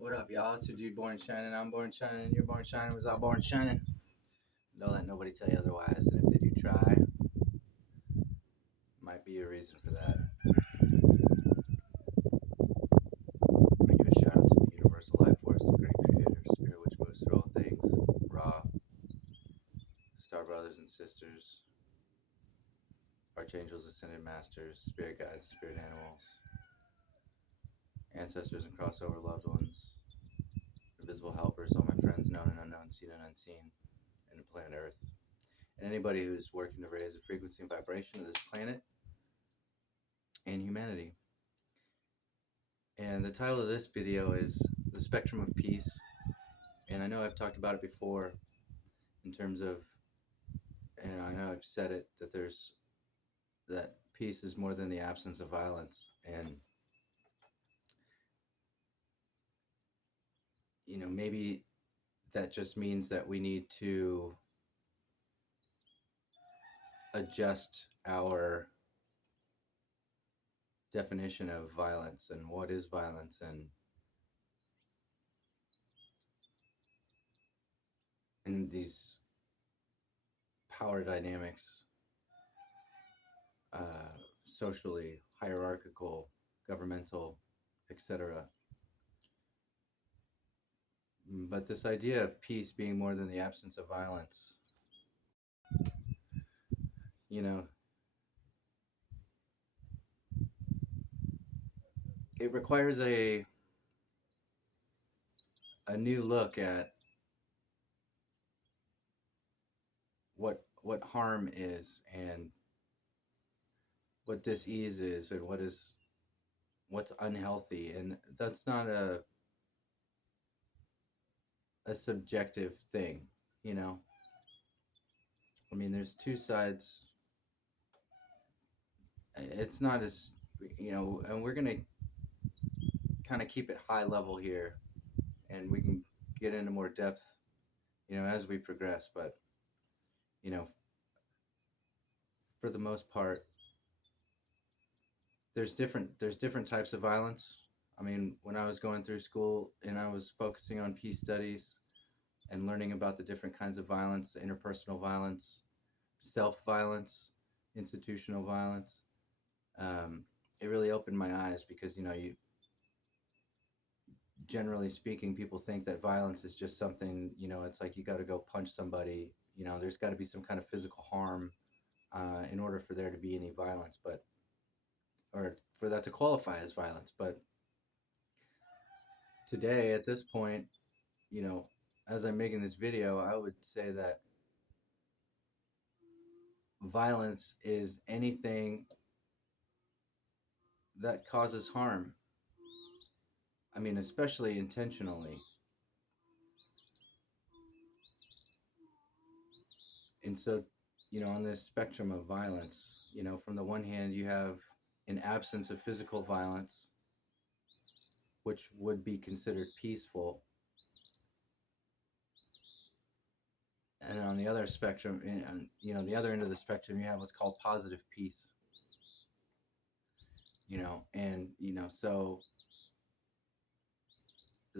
What up, y'all? It's your dude Born Shining. I'm Born Shining. You're Born Shining. Was I Born Shining? Don't let nobody tell you otherwise. And if they do try, might be a reason for that. I give a shout out to the universal life force, the great creator, spirit which moves through all things, Ra, star brothers and sisters, archangels, ascended masters, spirit guides, spirit animals, ancestors and crossover loved ones, invisible helpers, all my friends, known and unknown, seen and unseen, and the planet Earth. And anybody who's working to raise the frequency and vibration of this planet and humanity. And the title of this video is The Spectrum of Peace. And I know I've talked about it before in terms of, and I know I've said it, that peace is more than the absence of violence. And, maybe that just means that we need to adjust our definition of violence and what is violence, and these power dynamics, socially, hierarchical, governmental, etc. But this idea of peace being more than the absence of violence, it requires a new look at what harm is, and what dis-ease is, and what's unhealthy. And that's not a subjective thing. I mean, there's two sides. It's not as, and we're gonna kind of keep it high level here, and we can get into more depth as we progress. But for the most part, there's different types of violence. I mean, when I was going through school and I was focusing on peace studies and learning about the different kinds of violence, interpersonal violence, self-violence, institutional violence, it really opened my eyes, because you, generally speaking, people think that violence is just something, it's like you got to go punch somebody, there's got to be some kind of physical harm in order for there to be any violence, or for that to qualify as violence. But today, at this point, as I'm making this video, I would say that violence is anything that causes harm. I mean, especially intentionally. And so, on this spectrum of violence, from the one hand, you have an absence of physical violence, which would be considered peaceful. And on the other spectrum, the other end of the spectrum, you have what's called positive peace.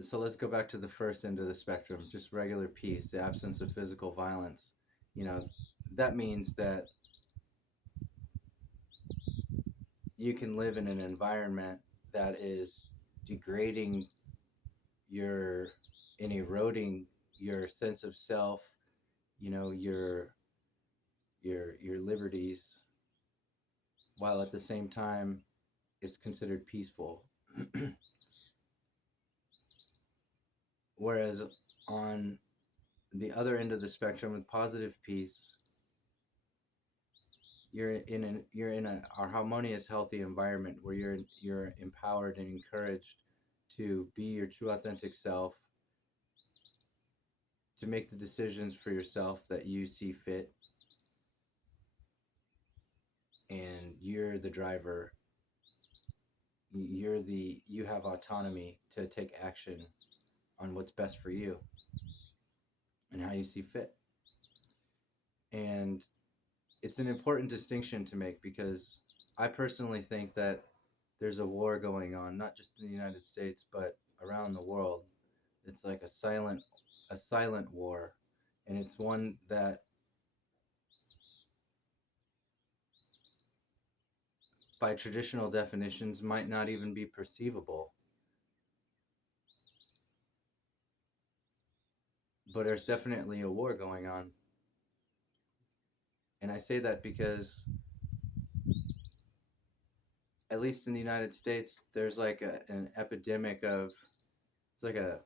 So let's go back to the first end of the spectrum, just regular peace, the absence of physical violence. That means that you can live in an environment that is degrading and eroding your sense of self, your liberties, while at the same time it's considered peaceful. Whereas on the other end of the spectrum, with positive peace, you're in a harmonious, healthy environment where you're empowered and encouraged to be your true authentic self, to make the decisions for yourself that you see fit, and you're the driver. You have autonomy to take action on what's best for you and how you see fit. And it's an important distinction to make, because I personally think that there's a war going on, not just in the United States, but around the world, It's like a silent war, and it's one that by traditional definitions might not even be perceivable. But there's definitely a war going on. And I say that because, at least in the United States, there's like an epidemic of, it's like a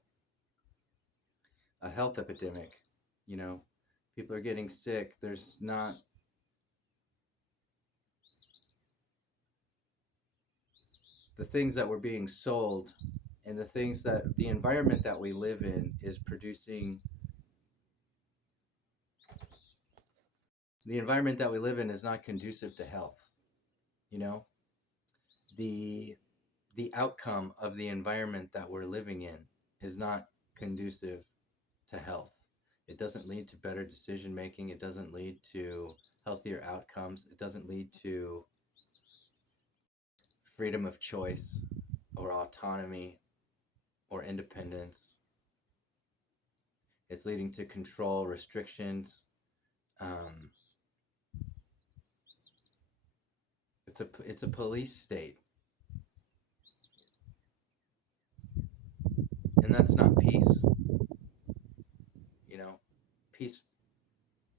health epidemic. You know, people are getting sick. There's not, the things that were being sold and the things that the environment that we live in is producing. The environment that we live in is not conducive to health. You know, the the outcome of the environment that we're living in is not conducive to health. It doesn't lead to better decision making. It doesn't lead to healthier outcomes. It doesn't lead to freedom of choice or autonomy or independence. It's leading to control, restrictions. Um, it's a police state, and that's not peace. You know, peace.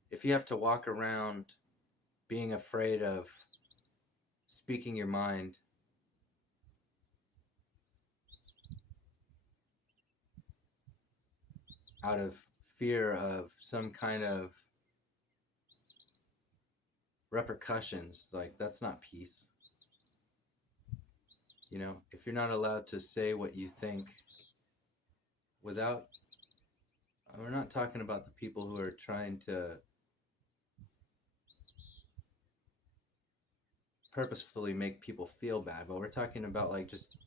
If you have to walk around being afraid of speaking your mind, out of fear of some kind of repercussions, like that's not peace. You know, if you're not allowed to say what you think without, we're not talking about the people who are trying to purposefully make people feel bad, but we're talking about like just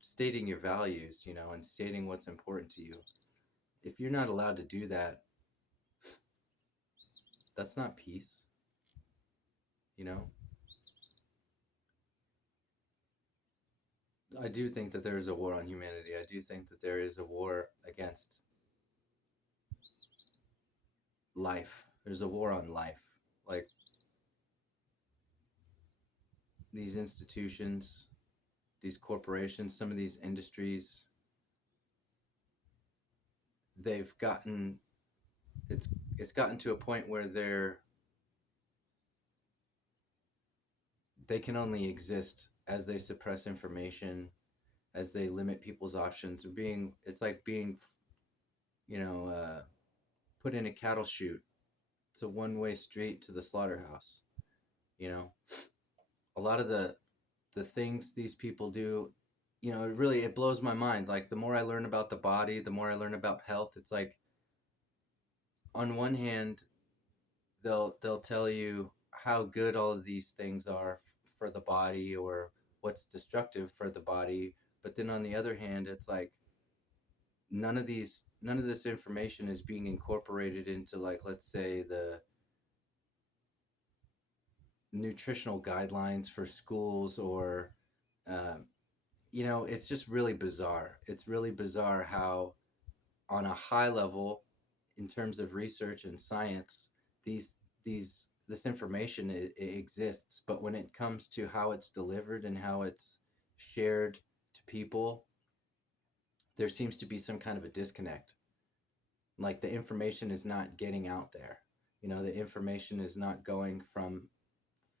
stating your values, you know, and stating what's important to you. If you're not allowed to do that, that's not peace, you know. I do think that there is a war on humanity. I do think that there is a war against life. There's a war on life. Like these institutions, these corporations, some of these industries, they've gotten it's it's gotten to a point where they can only exist as they suppress information, as they limit people's options. Being it's like being, you know, put in a cattle chute. It's a one-way street to the slaughterhouse. You know, a lot of the things these people do, you know, it blows my mind. Like the more I learn about the body, the more I learn about health. It's like on one hand, they'll tell you how good all of these things are for the body or what's destructive for the body, but then on the other hand, it's like none of this information is being incorporated into, like, let's say the nutritional guidelines for schools or um, you know, it's just really bizarre. It's really bizarre how on a high level in terms of research and science this information it exists, but when it comes to how it's delivered and how it's shared to people, there seems to be some kind of a disconnect. Like the information is not getting out there. You know, the information is not going from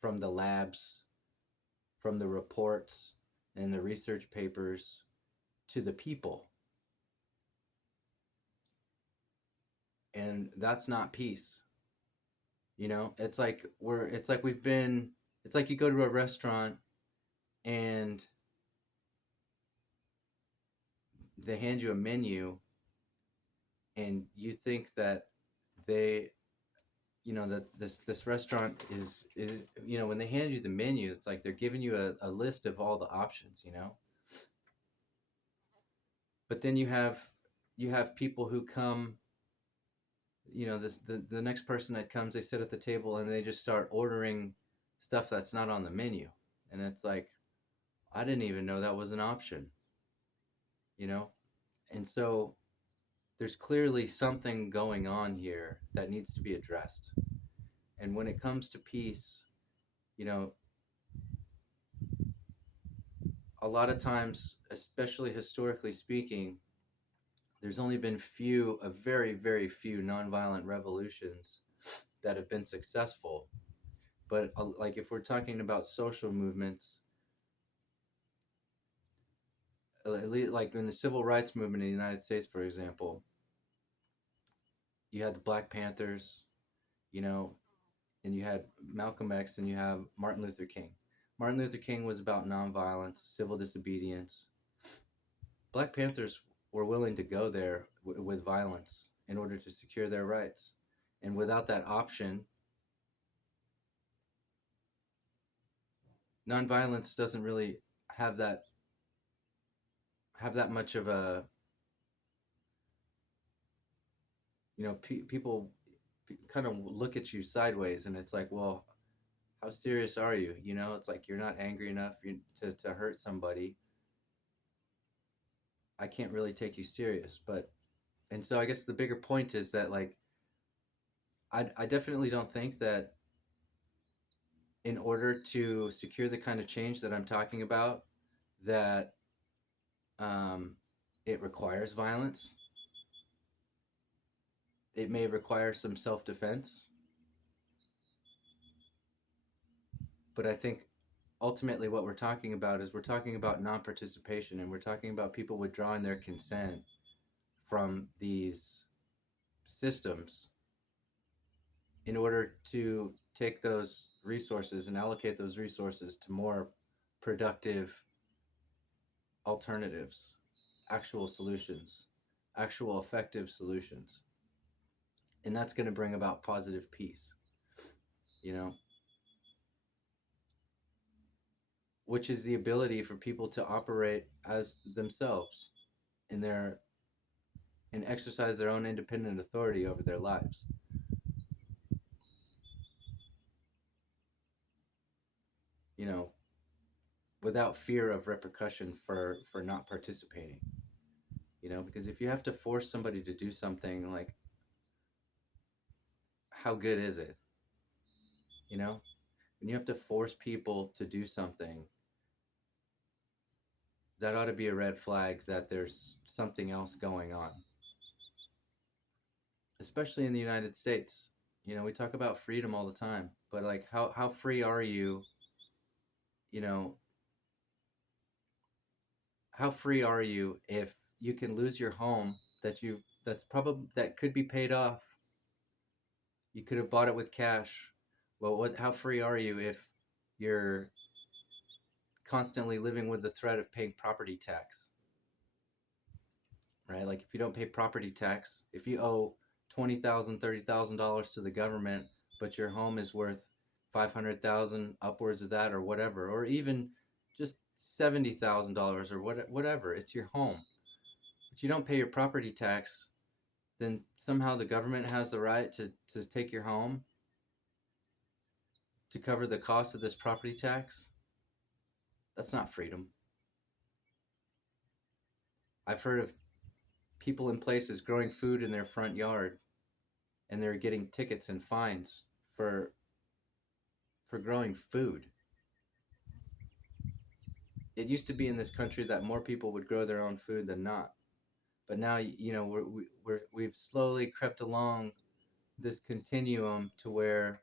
the labs, from the reports and the research papers to the people. And that's not peace. You know, it's like we've been, it's like you go to a restaurant and they hand you a menu and you think that they, you know, that this restaurant is, you know, when they hand you the menu, it's like they're giving you a list of all the options, you know. But then you have people who come, you know, the next person that comes, they sit at the table and they just start ordering stuff that's not on the menu. And it's like, I didn't even know that was an option, you know? And so there's clearly something going on here that needs to be addressed. And when it comes to peace, you know, a lot of times, especially historically speaking, there's only been a very, very few nonviolent revolutions that have been successful. But like if we're talking about social movements, like in the civil rights movement in the United States, for example, you had the Black Panthers, you know, and you had Malcolm X, and you have Martin Luther King. Martin Luther King was about nonviolence, civil disobedience. Black Panthers were willing to go there with violence in order to secure their rights. And without that option, nonviolence doesn't really have that much of a, people kind of look at you sideways, and it's like, well, how serious are you? It's like you're not angry enough to hurt somebody. I can't really take you serious. But and so I guess the bigger point is that, like, I definitely don't think that in order to secure the kind of change that I'm talking about, that um, it requires violence. It may require some self-defense, but I think ultimately what we're talking about is we're talking about non-participation, and we're talking about people withdrawing their consent from these systems in order to take those resources and allocate those resources to more productive alternatives, actual solutions, actual effective solutions. And that's going to bring about positive peace, you know, which is the ability for people to operate as themselves in their and exercise their own independent authority over their lives. You know, without fear of repercussion for not participating. Because if you have to force somebody to do something, like, how good is it? When you have to force people to do something, that ought to be a red flag that there's something else going on, especially in the United States. We talk about freedom all the time, but, like, how free are you? You know, how free are you if you can lose your home that could be paid off? You could have bought it with cash. Well, how free are you if you're constantly living with the threat of paying property tax? Right? Like, if you don't pay property tax, if you owe $20,000, $30,000 to the government, but your home is worth 500,000, upwards of that, or whatever, or even just $70,000 or whatever, it's your home. But you don't pay your property tax, then somehow the government has the right to take your home to cover the cost of this property tax. That's not freedom. I've heard of people in places growing food in their front yard, and they're getting tickets and fines for growing food. It used to be in this country that more people would grow their own food than not, but now, we've slowly crept along this continuum to where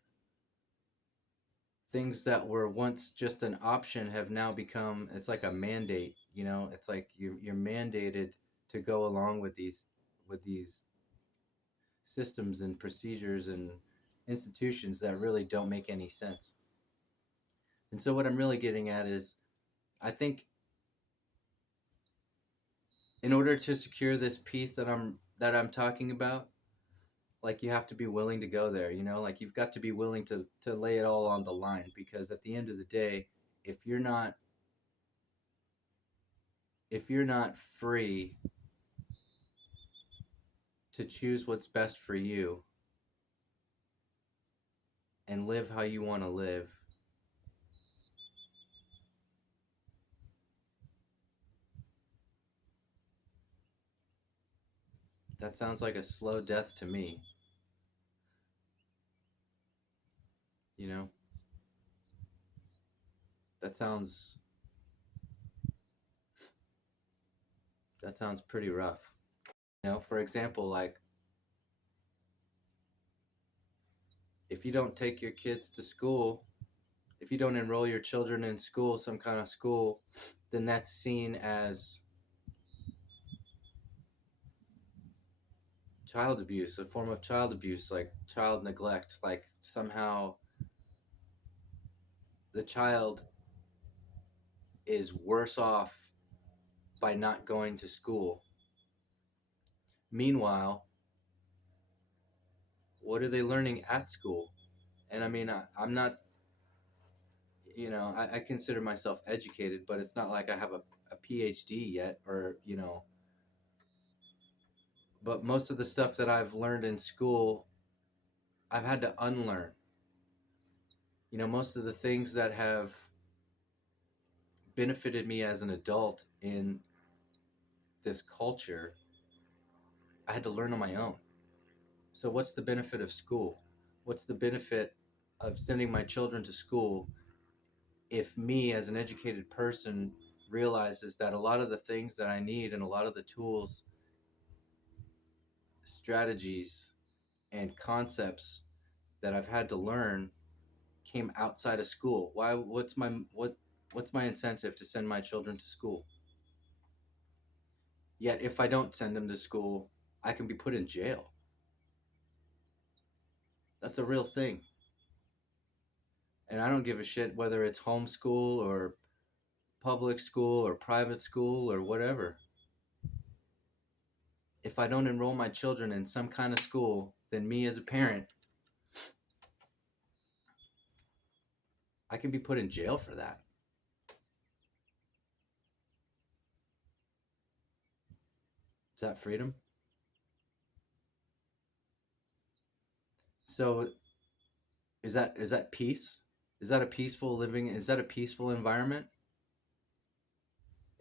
things that were once just an option have now become, it's like a mandate. It's like you're mandated to go along with these systems and procedures and institutions that really don't make any sense. And so what I'm really getting at is, I think in order to secure this peace that I'm talking about, like, you have to be willing to go there. Like, you've got to be willing to lay it all on the line, because at the end of the day, if you're not free to choose what's best for you and live how you want to live, That sounds like a slow death to me, you know? That sounds that sounds pretty rough. For example, like if you don't take your kids to school, if you don't enroll your children in school, some kind of school, then that's seen as child abuse, a form of child abuse, like child neglect, like somehow the child is worse off by not going to school. Meanwhile, what are they learning at school? And I mean, I'm not, I consider myself educated, but it's not like I have a PhD yet, or, but most of the stuff that I've learned in school, I've had to unlearn. Most of the things that have benefited me as an adult in this culture, I had to learn on my own. So, what's the benefit of school? What's the benefit of sending my children to school if me, as an educated person, realizes that a lot of the things that I need and a lot of the tools, strategies, and concepts that I've had to learn came outside of school? What's my incentive to send my children to school? Yet if I don't send them to school, I can be put in jail. That's a real thing. And I don't give a shit whether it's homeschool or public school or private school or whatever. If I don't enroll my children in some kind of school, then me as a parent, I can be put in jail for that. Is that freedom? So is that peace? Is that a peaceful living? Is that a peaceful environment?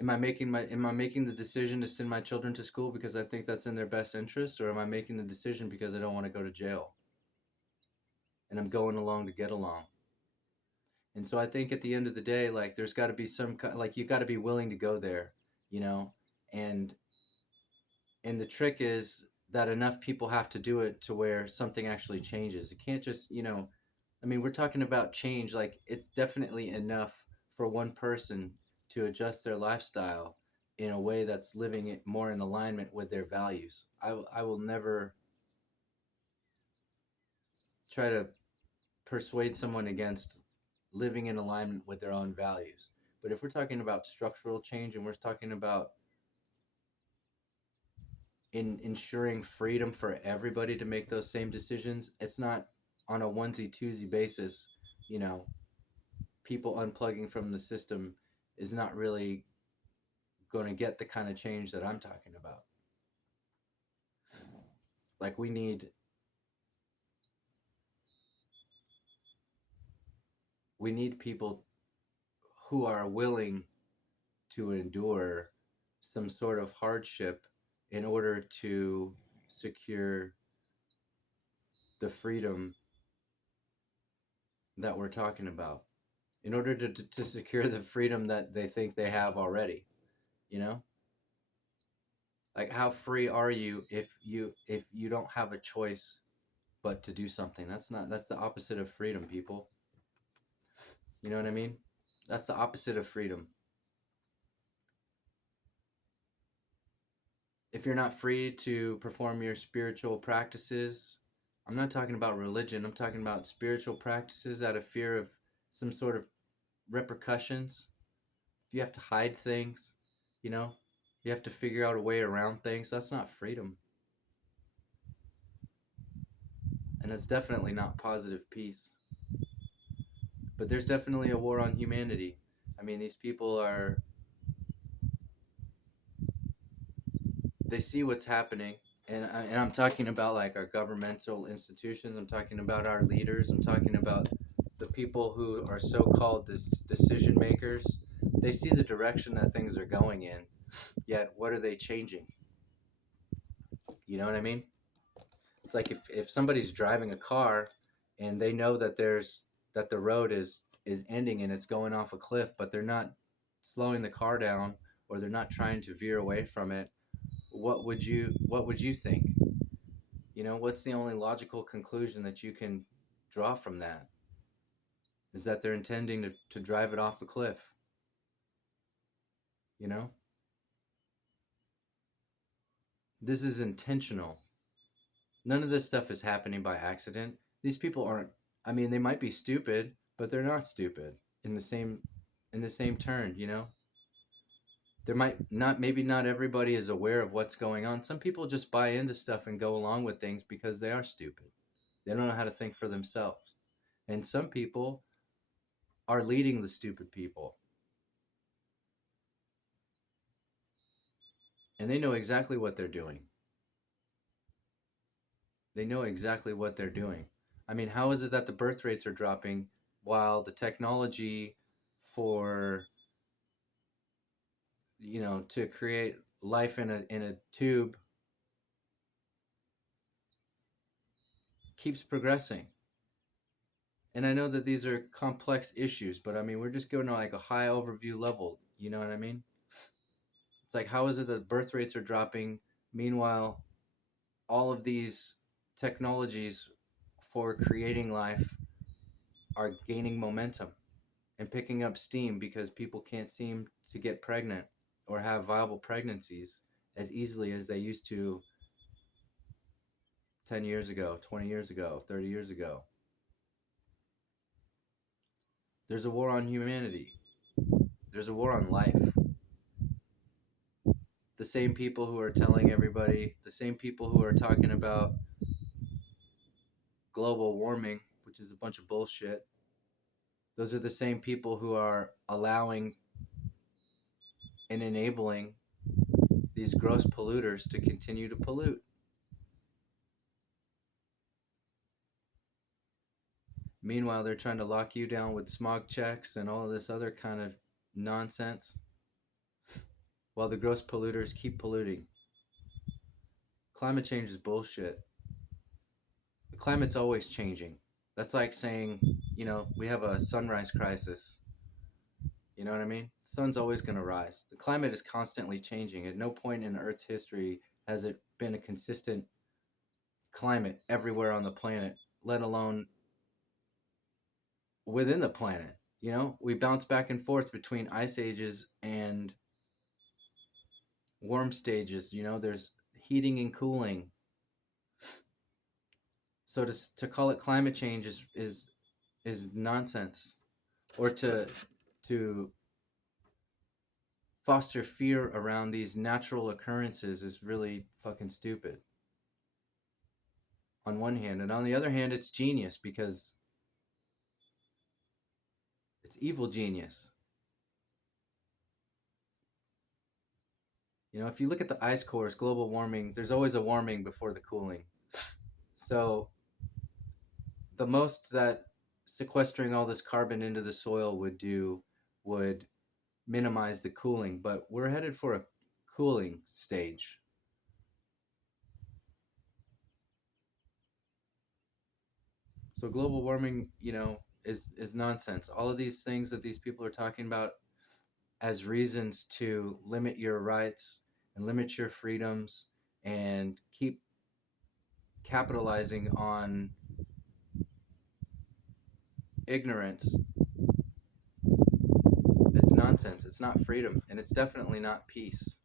Am I making the decision to send my children to school because I think that's in their best interest, or am I making the decision because I don't want to go to jail and I'm going along to get along? And so I think at the end of the day, like there's got to be like you got to be willing to go there, you know, and and the trick is that enough people have to do it to where something actually changes. It can't just, I mean, we're talking about change. Like it's definitely enough for one person to adjust their lifestyle in a way that's living it more in alignment with their values. I will never try to persuade someone against living in alignment with their own values. But if we're talking about structural change and we're talking about in ensuring freedom for everybody to make those same decisions, it's not on a onesie twosie basis. You know, people unplugging from the system is not really going to get the kind of change that I'm talking about. Like we need people who are willing to endure some sort of hardship in order to secure the freedom that we're talking about, in order to secure the freedom that they think they have already, you know, like how free are you if you don't have a choice but to do something? That's the opposite of freedom, people. You know what I mean? That's the opposite of freedom. If you're not free to perform your spiritual practices, I'm not talking about religion, I'm talking about spiritual practices out of fear of some sort of repercussions. If you have to hide things, you know, you have to figure out a way around things, that's not freedom. And it's definitely not positive peace. But there's definitely a war on humanity. I mean, these people they see what's happening. And I'm talking about like our governmental institutions. I'm talking about our leaders. I'm talking about the people who are so-called decision makers. They see the direction that things are going in. Yet, what are they changing? You know what I mean? It's like if somebody's driving a car and they know that the road is ending and it's going off a cliff, but they're not slowing the car down or they're not trying to veer away from it, what would you think? What's the only logical conclusion that you can draw from that? Is that they're intending to drive it off the cliff, you know? This is intentional. None of this stuff is happening by accident. These people aren't, I mean, they might be stupid, but they're not stupid in the same turn, There might not maybe not everybody is aware of what's going on. Some people just buy into stuff and go along with things because they are stupid. They don't know how to think for themselves. And some people are leading the stupid people. And they know exactly what they're doing. They know exactly what they're doing. I mean, how is it that the birth rates are dropping while the technology for, to create life in a tube keeps progressing? And I know that these are complex issues, but I mean, we're just going to like a high overview level. You know what I mean? It's like, how is it that birth rates are dropping? Meanwhile, all of these technologies for creating life are gaining momentum and picking up steam because people can't seem to get pregnant or have viable pregnancies as easily as they used to 10 years ago, 20 years ago, 30 years ago. There's a war on humanity. There's a war on life. The same people who are telling everybody, the same people who are talking about global warming, which is a bunch of bullshit, those are the same people who are allowing and enabling these gross polluters to continue to pollute. Meanwhile, they're trying to lock you down with smog checks and all of this other kind of nonsense while the gross polluters keep polluting. Climate change is bullshit. The climate's always changing. That's like saying, we have a sunrise crisis. You know what I mean? The sun's always going to rise. The climate is constantly changing. At no point in Earth's history has it been a consistent climate everywhere on the planet, let alone within the planet. We bounce back and forth between ice ages and warm stages. There's heating and cooling. So to call it climate change is nonsense, or to foster fear around these natural occurrences is really fucking stupid. On one hand, and on the other hand, it's genius because it's evil genius. If you look at the ice cores, global warming, there's always a warming before the cooling. So the most that sequestering all this carbon into the soil would do would minimize the cooling, but we're headed for a cooling stage. So global warming, is nonsense. All of these things that these people are talking about as reasons to limit your rights and limit your freedoms and keep capitalizing on ignorance, it's nonsense. It's not freedom, and it's definitely not peace.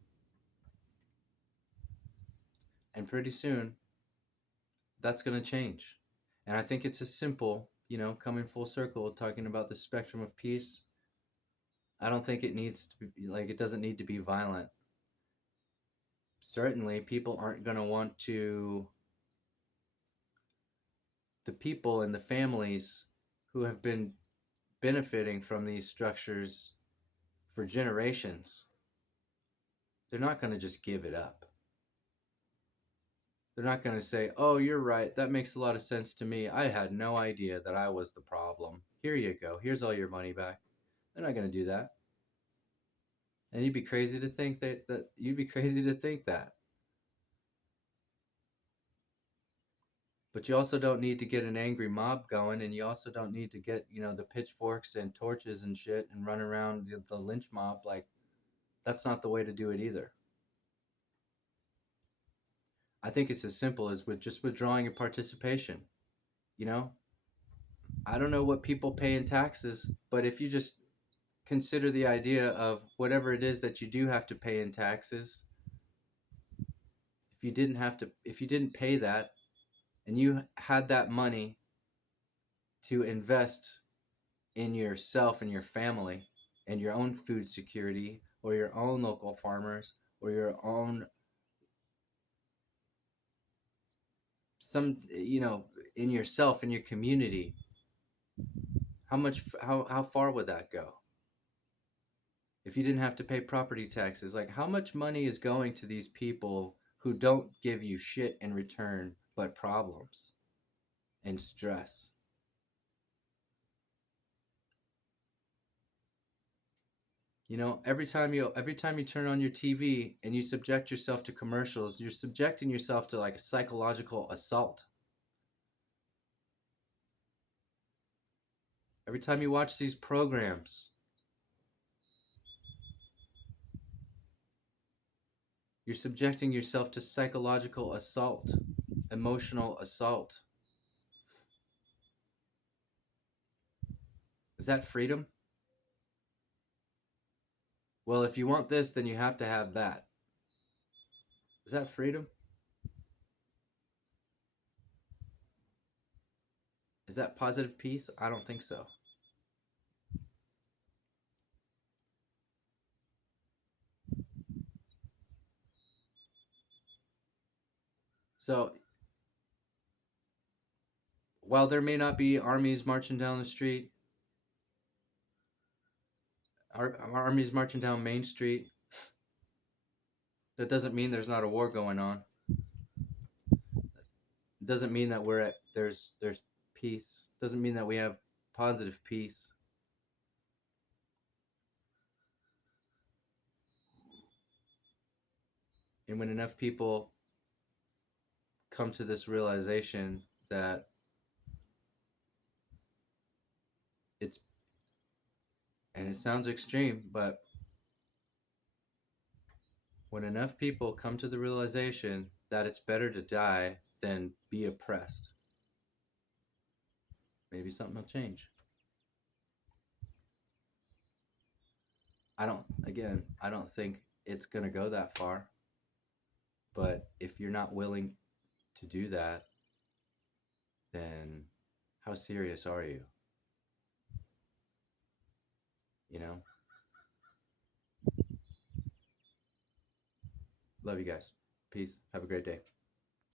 And pretty soon, that's going to change. And I think it's as simple, coming full circle, talking about the spectrum of peace. I don't think it needs to be, it doesn't need to be violent. Certainly, people aren't going to want to, the people and the families who have been benefiting from these structures for generations, they're not going to just give it up. They're not going to say, oh, you're right. That makes a lot of sense to me. I had no idea that I was the problem. Here you go. Here's all your money back. They're not going to do that. And you'd be crazy to think that. But you also don't need to get an angry mob going, and you also don't need to get, the pitchforks and torches and shit and run around the lynch mob. Like, that's not the way to do it either. I think it's as simple as with just withdrawing your participation. You know, I don't know what people pay in taxes, but if you just consider the idea of whatever it is that you do have to pay in taxes, if you didn't pay that and you had that money to invest in yourself and your family and your own food security or your own local farmers or your own in yourself in your community, how far would that go? If you didn't have to pay property taxes, like how much money is going to these people who don't give you shit in return but problems and stress? Every time you turn on your TV and you subject yourself to commercials, you're subjecting yourself to like a psychological assault. Every time you watch these programs, you're subjecting yourself to psychological assault, emotional assault. Is that freedom? Well, if you want this, then you have to have that. Is that freedom? Is that positive peace? I don't think so. So, while there may not be armies marching down the street, armies marching down Main Street, that doesn't mean there's not a war going on. It doesn't mean that there's peace. It doesn't mean that we have positive peace. And when enough people come to this realization that it's, and it sounds extreme, but when enough people come to the realization that it's better to die than be oppressed, maybe something will change. I don't think it's going to go that far. But if you're not willing to do that, then how serious are you? You know? Love you guys. Peace. Have a great day.